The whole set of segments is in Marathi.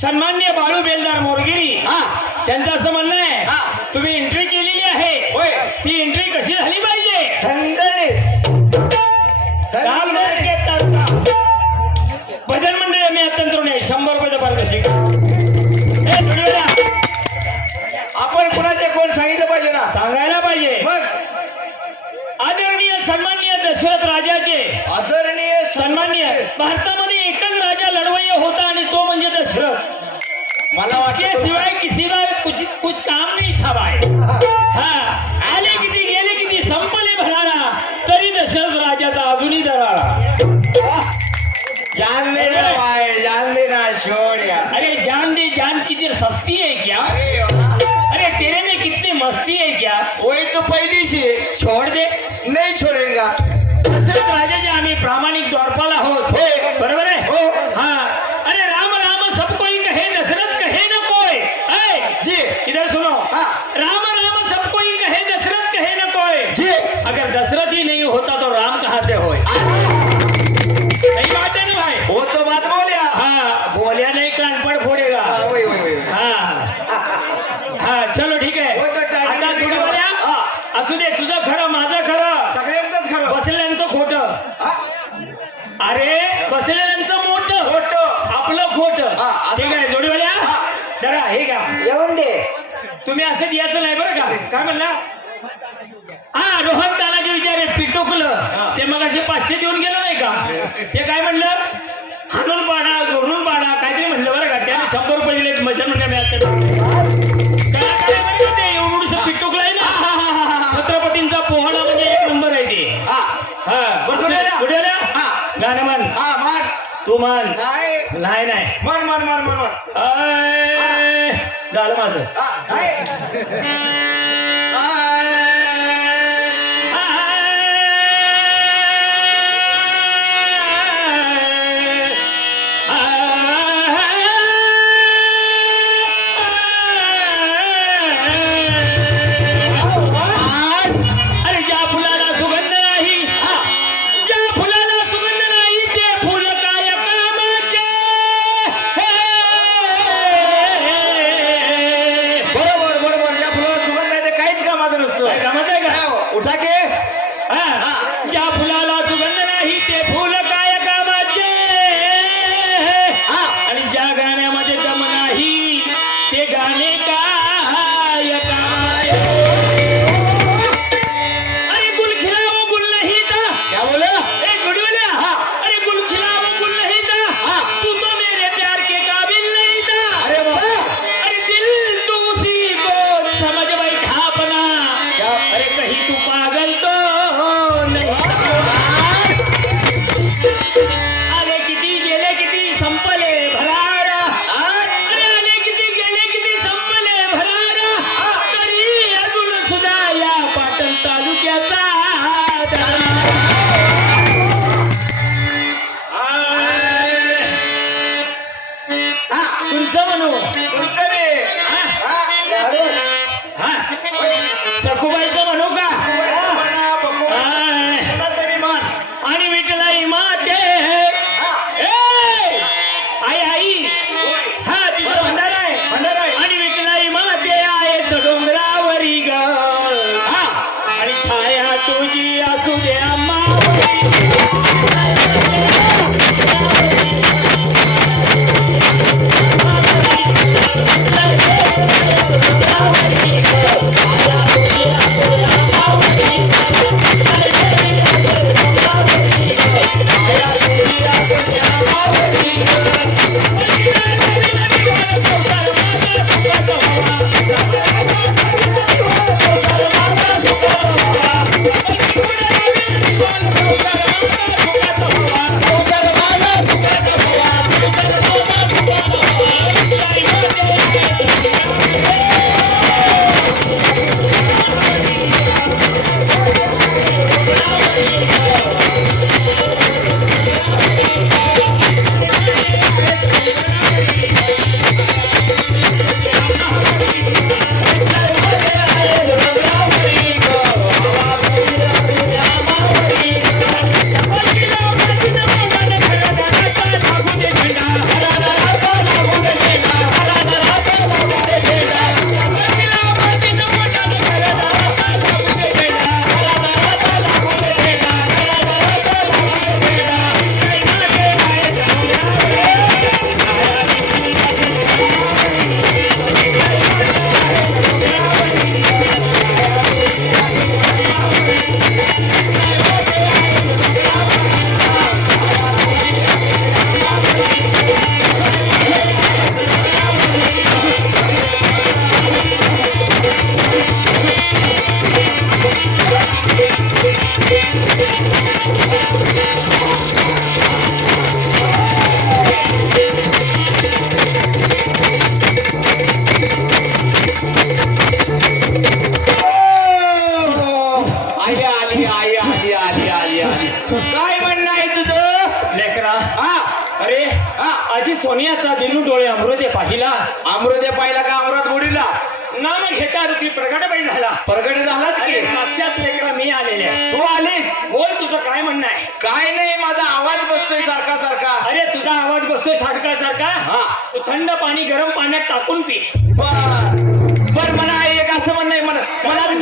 सन्मान्य बाळू बेलदार मोरगिरी. त्यांचं असं म्हणणं आहे तुम्ही एंट्री केलेली आहे. ती एंट्री कशी હોય તો પૈલી છે. છોડ દે. छत्रपतींचा पोहणा म्हणजे एक नंबर आहे ते. गाणं म्हण. तू म्हण. नाही. नाही मन मन मन मन मन झालं माझं.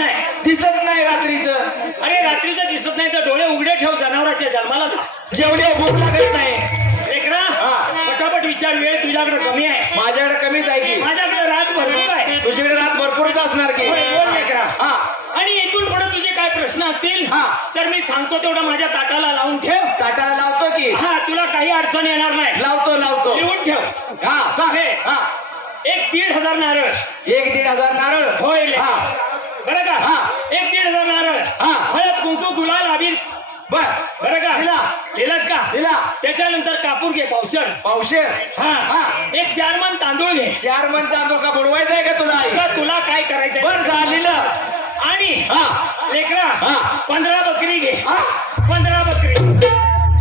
नाही. दिसत नाही रात्रीचं. अरे रात्रीचं दिसत नाही तर डोळे उघडे ठेव जनावराच्या जन्माला जा. जेवढे भूक लागत नाही. लेकरा. पटापट विचार वेळ तुझ्याकडे कमी आहे. माझ्याकडे कमीच आहे की. माझ्याकडे रात भरपूर आहे. तुझ्याकडे रात भरपूरच असणार की. लेकरा. हा. आणि इथून पुढे तुझे काय प्रश्न असतील हा. तर मी सांगतो तेवढं माझ्या ताटाला लावून ठेव. ताटाला लावतो की. हा तुला काही अडचण येणार नाही. लावतो लावतो. लिहून ठेव. हा सांग. हे. हा. एक दीड हजार नारळ. एक दीड हजार नारळ. होय. हा. बरं का? हा. एक दीड हजार नारळ. हा. हळद कुंकू गुलाल अबीर बर. बरं का? दिला. लिहिलास का? दिला. त्याच्यानंतर कापूर घे पावसर पावशेर. हा. हा. एक चार मन तांदूळ घे. चार मन तांदूळ का बुडवायचा आहे का तुला आई? का तुला काय करायचंय? बर झालेलं. आणि हा. लेकरा हा. पंधरा बकरी घे. हा. पंधरा बकरी.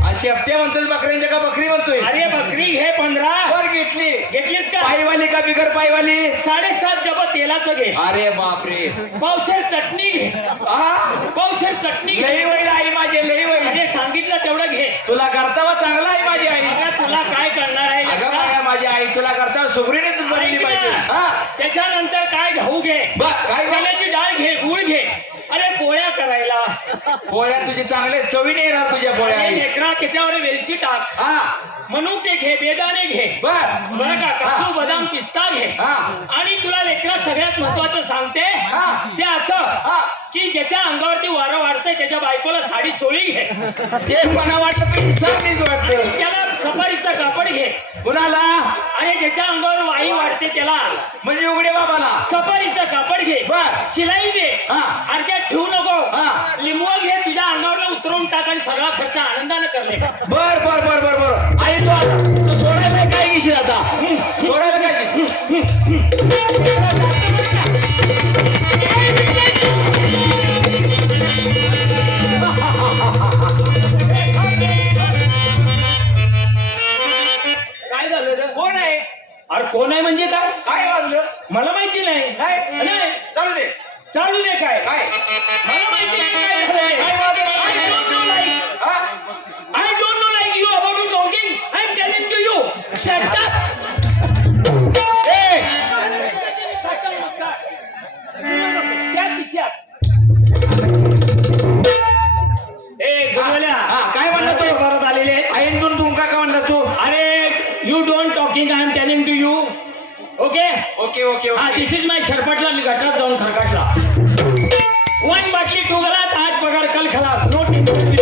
अशी हप्ते म्हणतोय बकऱ्यांच्या का बकरी म्हणतोय? अरे बकरी घे पंधरा बर घेतली घेतलीस का पायवाली का बिगर पायवाली? साडेसात डबं तेलाचं घे. अरे बापरे. पावशेर चटणी घे. हा पावशेर चटणी घे. लई वैल आई माझे लई वैल अरे सांगितलं तेवढं घे. तुला करतावा चांगला आहे माझी आई. अगं तुला काय करणार आहे? अगं लेकरा? माझी आई तुला करता सुगरीनेच बनली ऐक पाहिजे. ना. हा? त्याच्यानंतर काय गहू घे? काय झालं चण्याची डाळ घे गुळ घे. अरे पोळ्या करायला. पोळ्या तुझी चांगले चवीने येणार तुझ्या पोळ्या आई. लेकरा त्याच्यावर वेलची टाक. हा. मनुके घे बेदाणे घे. बर. बरं का? काजू बदाम पिस्ता घे. हा. आणि तुला लेकरा सगळ्यात महत्वाचं सांगते हा. ते असं हा. की ज्याच्या अंगावरती वारं वाढतंय त्याच्या बायकोला साडी चोळी घे. ते मला वाटतं तू विसरलीच वाटतं. त्याला सफारीचं कापड घे. कुणाला? आणि ज्याच्या अंगावर वाई वाढते त्याला म्हणजे उघडे बाबाला. सफारीचं कापड घे. बर. शिलाई दे हा. अर्ध्यात ठेवू नको. हा. लिंबू घे तुझ्या अंगावर उतरवून टाक आणि सगळा खर्च आनंदाने करले बर बर बर बर बर. आई तू आता. तू सोडायला काय घेशील आता? सोडायला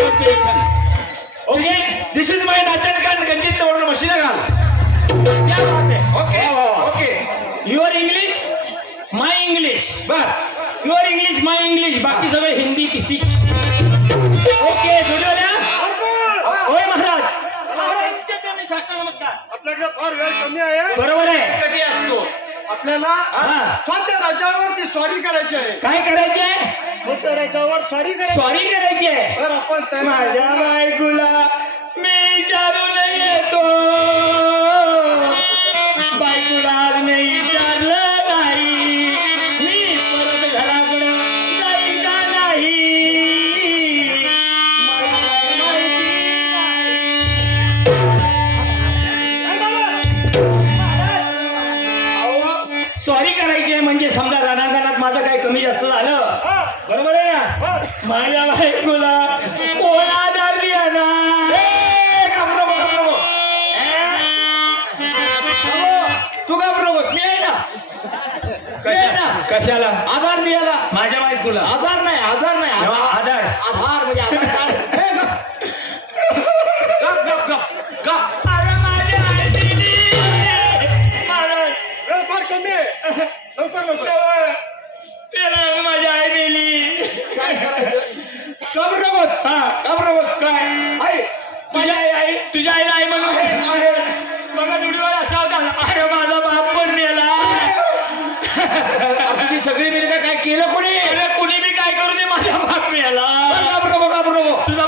ओके दिस इज माय नाचन कान गंजित ओढून मशीन घाल okay. Okay your English my English बर युअर इंग्लिश माय इंग्लिश बाकी सगळे हिंदी किसी. ओके होय महाराज. महाराज, नमस्कार. आपल्याकडे फार वेळ कमी आहे. बरोबर आहे. कधी असतो? आपल्याला हा. स्वतः राज्यावरती स्वारी करायची आहे. काय करायचंय स्वतः राज्यावर करायची सॉरी करायची. आहे तर आपण त्यांना- माझ्या बायकोला मी विचारून येतो. बायकोला आज मी सॉरी करायची आहे म्हणजे समजा रणांगणात माझं काही कमी जास्त झालं. बरोबर आहे ना? माझ्या बायकोला कोण दिया ना. तू. मी आहे कशाला? आधार द्यायला माझ्या बायकोला. आधार नाही आधार नाही. आधार. आधार म्हणजे आधार कार्ड. लवकर लवकर त्याला माझी आई मेली घाबरू नको हा घाबरू नको काय आई तुझ्या आई आई तुझ्या आईला आई म्हणून आहे बघा जुडीवर असा होता अरे माझा बाप पण मेला सगळी मिळका काय केलं कोणी अरे कुणी बी काय करू दे माझा बाप मेला घाबरू नको. घाबरू नको तुझा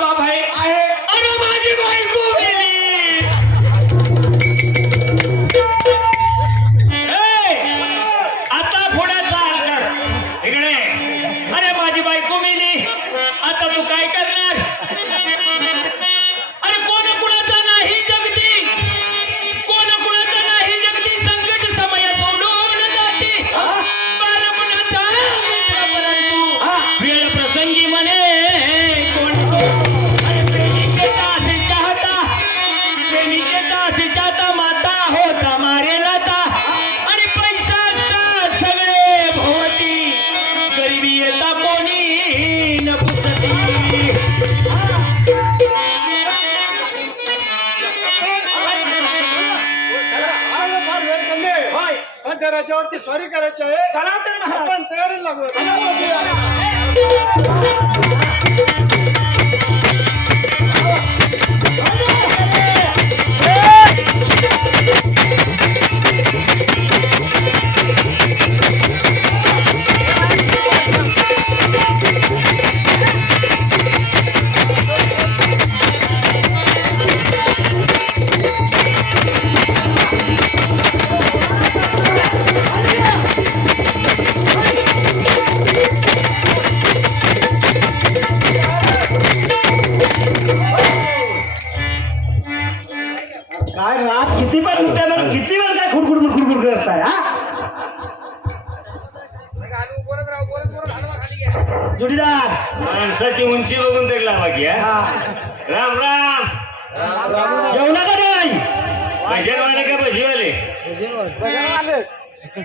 करायची आहे. चला तर महाराज. आपण तयारी लागू काय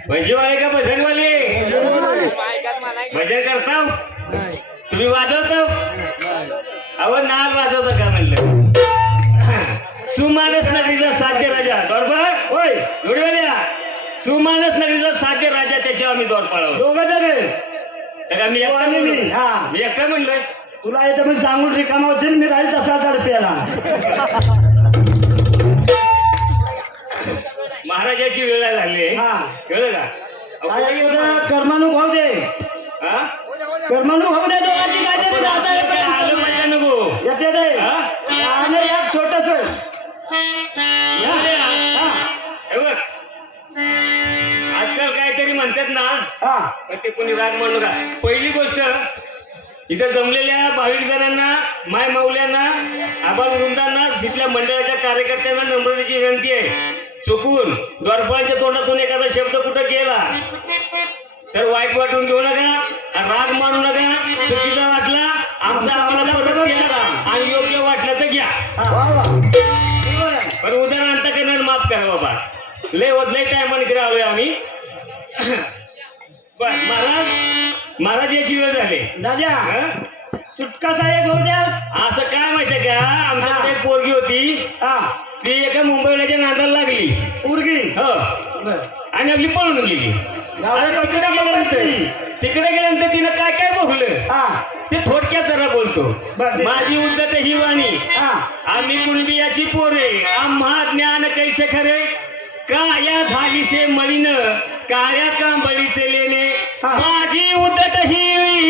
भजीवाले का भजनवाले? भजन करता तुम्ही वाजवता अहो नाल वाजवता का म्हणलं? सुमानस नगरीचा साध्य राजा. बरोबर होय जोडीवाल्या. सुमानस नगरीचा साध्य राजा त्याच्यावर आम्ही दौड पळवलो दोघं जण. तर आम्ही एकटा मी. हा. मी एकटा म्हणलोय तुला येतं मी सांगून रिकामा होशील मी राहील तसा तडप्याला महाराजाची वेळ लागली. हा. कळलं का? काय एवढं कर्मानुभव दे. हा? कर्मानुभव दे दोघांची काय तरी जाता काय येतं. आलं पाहिजे नको? येते दे. हा? आणि एक छोटस. या रे, हा. हे बघ. आजकाल काहीतरी म्हणतात ना हा. पण ते कोणी राग म्हणू का पहिली गोष्ट इथं जमलेल्या भाविक जणांना माय माऊल्यांना आबाल वृंदांना तिथल्या मंडळाच्या कार्यकर्त्यांना नम्रतेची विनंती आहे. चुकून द्वारपाळच्या तोंडातून एखादा शब्द कुठं गेला? तर वाईट वाटून घेऊ नका राग मानू नका चुकीचा वाटला आमचा आम्हाला परत द्या आणि योग्य वाटलं तर घ्या. पण उदाहरण करणं माफ करा बाबा. लय होत लय टायमाने इकडे आलोय आम्ही. बर महाराज महाराज याची वेळ झाली. हं? सुटका साहेब होऊ द्या असं काय माहितीये का? आमच्याकडे एक पोरगी होती. हा. ती एका मुंबईलाच्या नांदाला लागली. उर्गी. हो. आणि आपली पळून गेली. आता तिकडे गेल्यानंतर तिकडे गेल्यानंतर तिनं काय काय बघलं हा. ते थोडक्यात जरा बोलतो. माझी उद्धत ही वाणी. आम्ही कुणबियाची पोरे आम्हा ज्ञान कैसे खरे काया झाली से मळीन काळ्या कांबळीचे लेणे. माझी उदत ही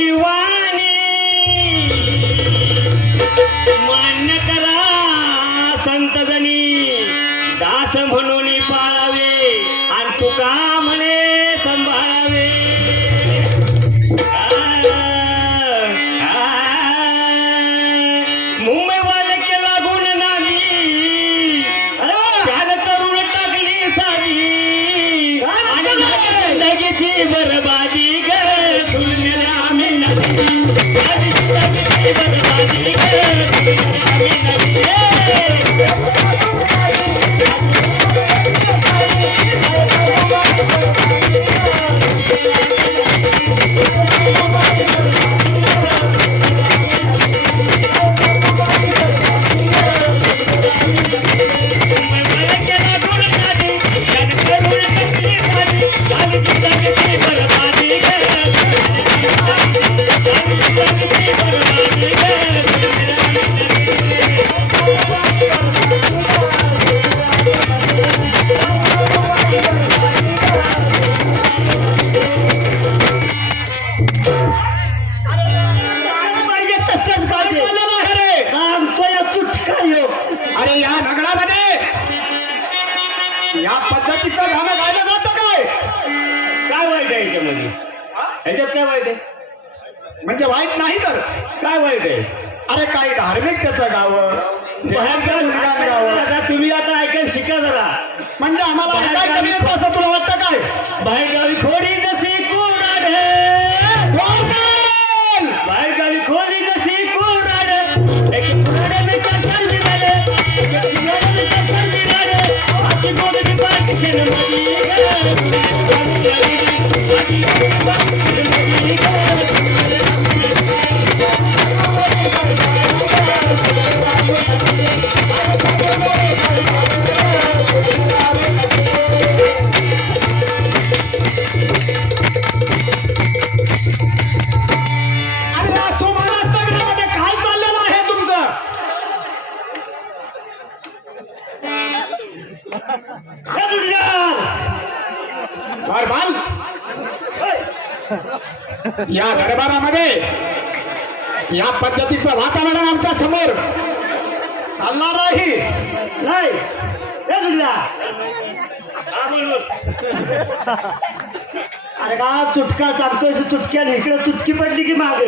पडली की मागे?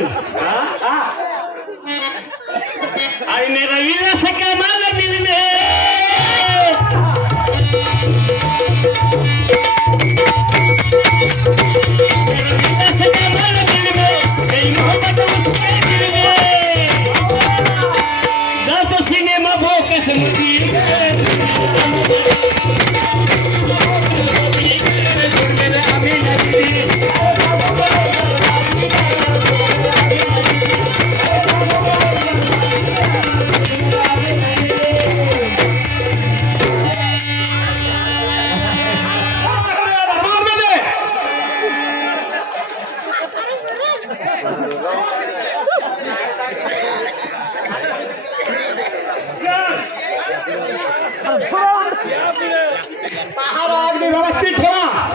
हा? रवीला सकाळ मेरा दिली सका अगदी ठेवा.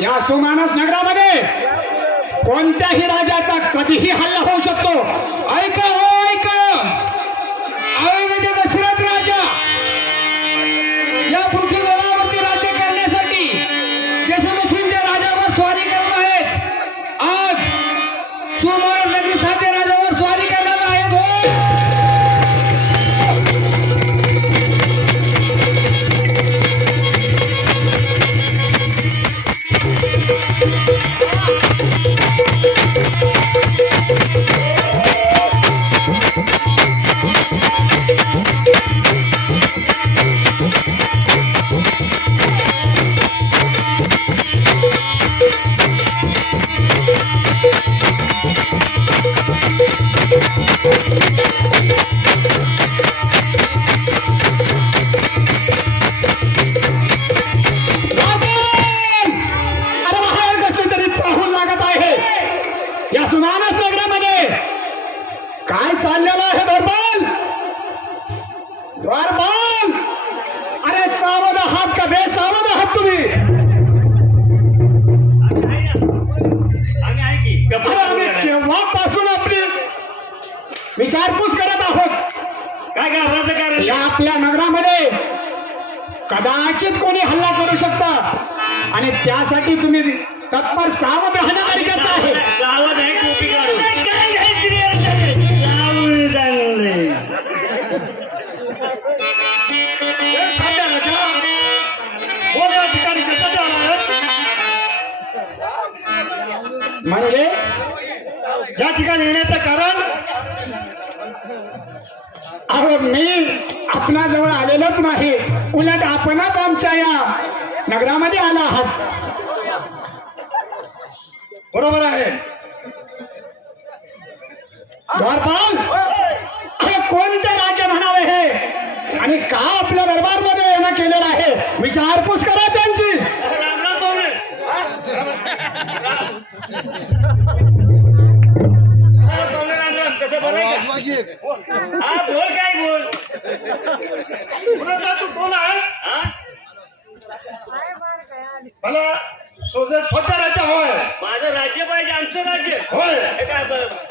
या सुमानस नगरामध्ये कोणत्याही राजाचा कधीही हल्ला होऊ शकतो. ऐका हो. या ठिकाणी येण्याचं कारण? अहो मी आपणाजवळ आलेलोच नाही. उलट आपणच आमच्या या नगरामध्ये आला आहात. बरोबर आहे. द्वारपाल हे कोणते राज्य म्हणावे हे? आणि का आपल्या दरबारमध्ये येणं केलेलं आहे? विचारपूस करा त्यांची. हा बोल काय बोल? तू कोण आहेस? मला स्वतः राज्य हवंय. माझं राज्य पाहिजे आमचं राज्य. होय. काय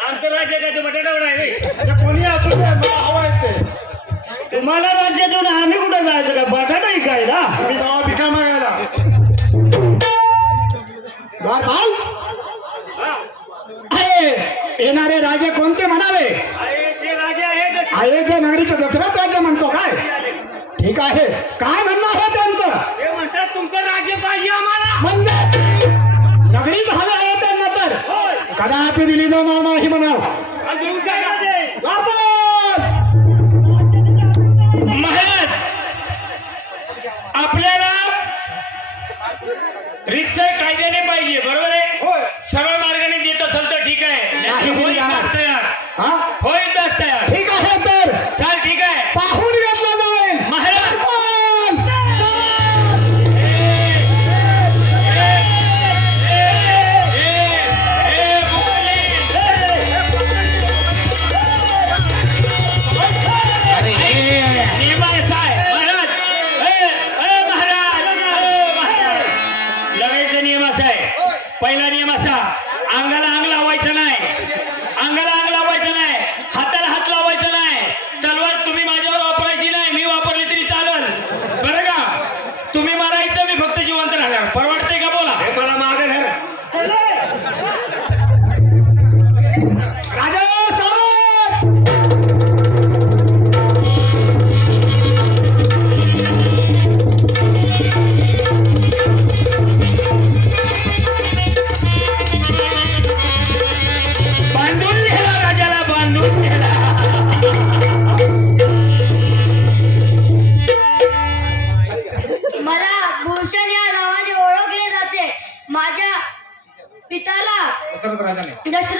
आमचं राज्य काय ते बटाटावर आहे कोणी असू दे मला हवंय ते. तुम्हाला राज्य देऊन आम्ही कुठं जायचं का? बटाटा इकायला मी जावा भिका मागायला. अयोध्या नगरीचे दसरथ राज्य म्हणतो काय? ठीक आहे. काय म्हणणं आहे त्यांचं? ते म्हणतात तुमचं राज्य पाहिजे आम्हाला. म्हणजे? नगरीच हवे आहे त्यांना तर. कदापि दिली जाणार नाही म्हणा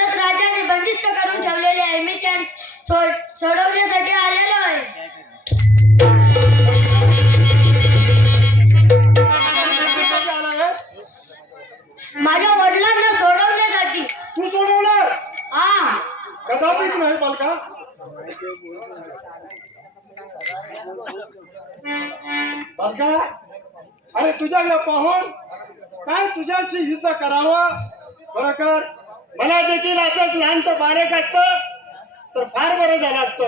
दशरथ राजाने बंदिस्त करून ठेवलेले आहे. मी त्या सोड- सोडवण्यासाठी आलेलो आहे. माझ्या वडिलांना सोडवण्यासाठी. तू सोडवणार? हा. कदापिच नाही बालका बालका अरे तुझ्याकडे पाहून काय तुझ्याशी युद्ध करावं? बरं कर. मला देखील असंच लहानच बारेक असत तर फार बरं झालं असत.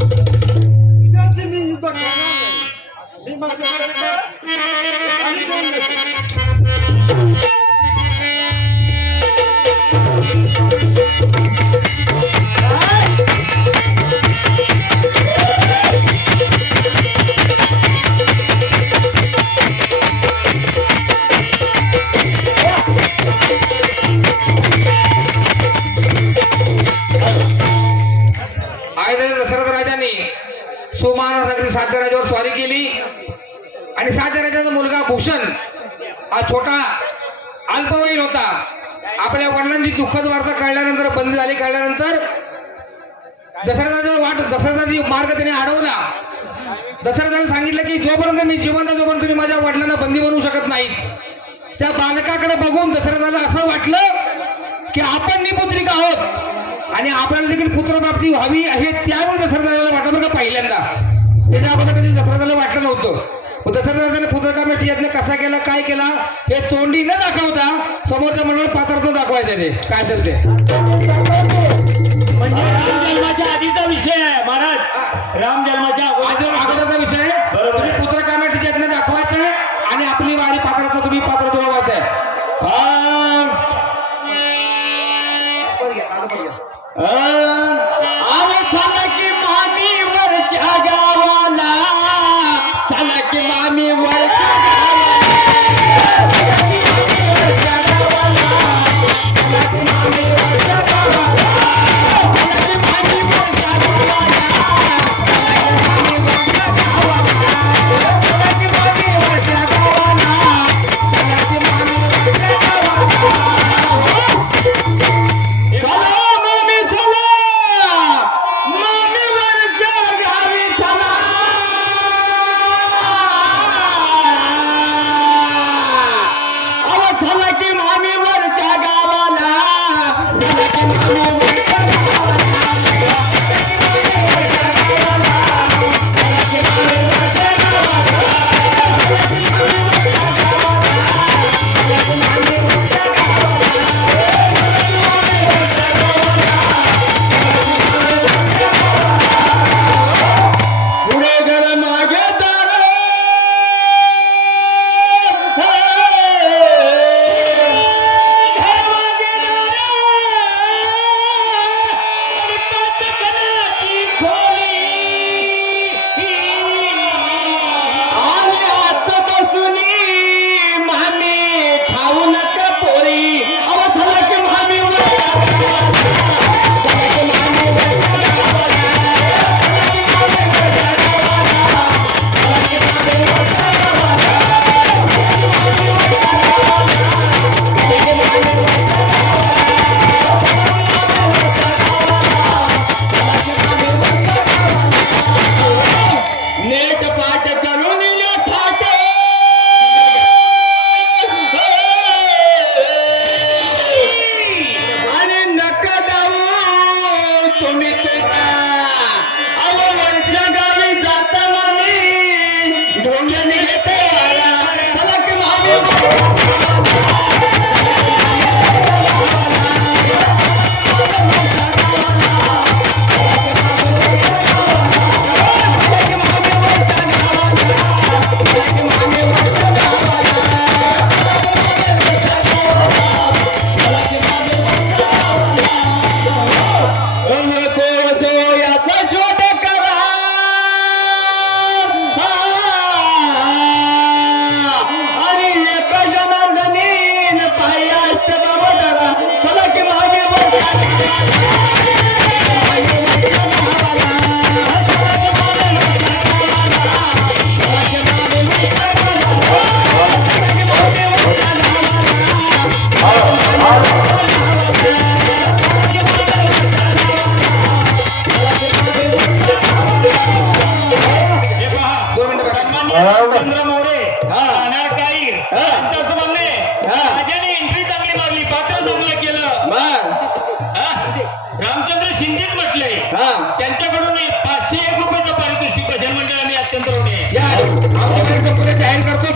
तुझ्याशी मी युद्ध करणार मी माझं दुःखद वार्ता कळल्यानंतर बंदी झाली कळल्यानंतर दशरथाचा वाट दशरथाचा मार्ग त्याने अडवला. दशरथाने सांगितलं की जोपर्यंत मी जिवंत जोपर्यंत तुम्ही माझ्या वडिलांना बंदी बनवू शकत नाही. त्या बालकाकडे बघून दशरथाला असं वाटलं की आपण निपुत्रिक आहोत. आणि आपल्याला देखील पुत्रप्राप्ती व्हावी हे त्यावेळी दशरथाला वाटलं बरं का पहिल्यांदा. त्याच्या अगोदर कधी दशरथाला वाटलं नव्हतं. मग दशरथाने पुत्रकामेठी यज्ञ कसा केला काय केला हे तोंडी न दाखवता समोरच्या मंडळ पात्रार्थ दाखवायचं ते. काय असेल ते? म्हणजे राम जन्माच्या आधीचा विषय आहे महाराज. राम जन्माच्या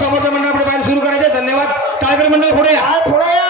समोरच्या मंडळ बाहेर सुरू करायचे धन्यवाद. टाळकर मंडळ पुढे या.